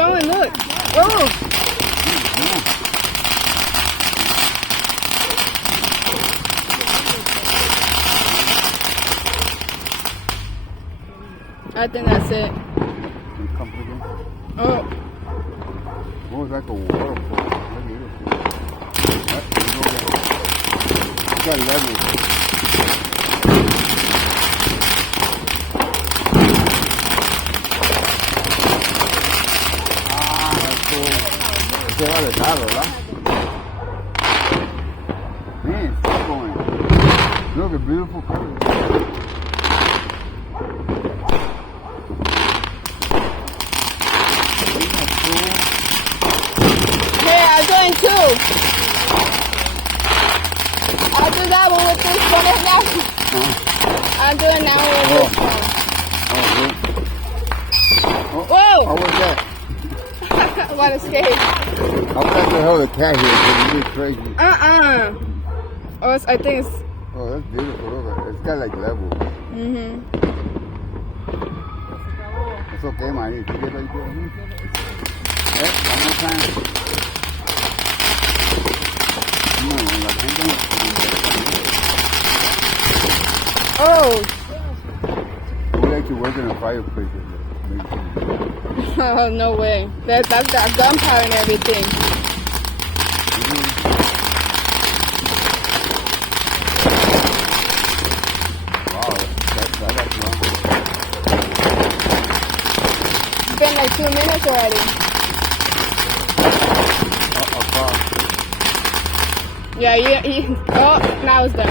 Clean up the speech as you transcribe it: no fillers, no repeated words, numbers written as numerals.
going, look. Oh! I think that's it. Oh. Oh, it's like a waterfall. It's got levels. Se va de lado, ¿verdad? Man, it's going. Look at beautiful colors. Hey, I'm doing two. I'll do that one with this one and that one. I'm doing that one with this one. Oh, whoa! How was that? What a escape. How fast the hell the cat here? It's really crazy. Oh, I think it's... Oh, that's beautiful. Look, it's got like levels. It's okay, man. You get like that. One more time. Oh! We like to work in a fireplace. Oh, no way. That's got gunpowder and everything. Wow, that's long. It's been like 2 minutes already. Yeah, oh, now it's done.